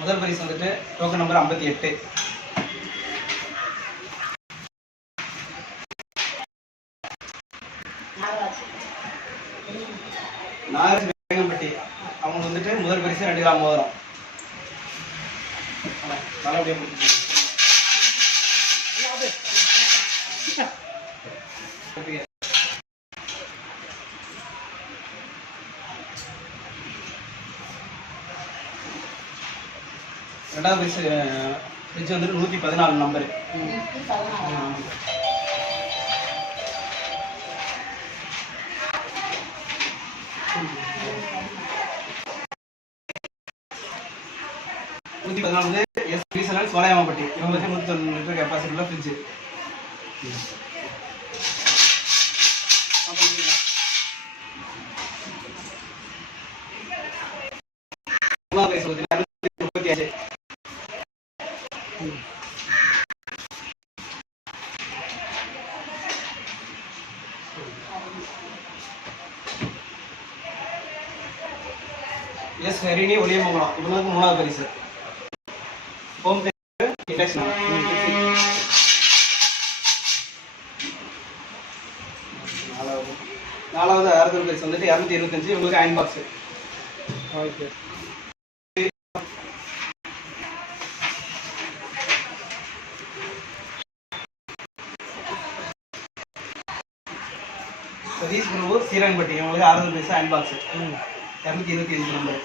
முதல் பரிசு வந்துட்டு டோக்கன் நம்பர் 58. நாகராஜ் வேங்கம்பட்டி அவங்க வந்துட்டு முதல் பரிசு 2 கிராம் மோதிரம். நல்லபடியாக முடிச்சு. ரெண்டாவது பரிசு ஃப்ரிட்ஜ் வந்துட்டு 114 நம்பரு. வந்து எஸ் சோலையாமப்பட்டி. இவங்க வந்து 190 லிட்டர் கெப்பாசிட்டியில் ஃப்ரிட்ஜு. எஸ் ஹரிணி ஒளியமங்கலம் இவங்களுக்கு 3வது பரிசு. Home induction. நாலாவது ஆறுதல் பரிசு வந்துட்டு 225 இவங்களுக்கு அயன் பாக்ஸ். ஓகே. சதீஷ் குரு சீரன்பட்டி இவங்களுக்கு 60 பைசா அயன் பாக்ஸ். 225 நம்பர்.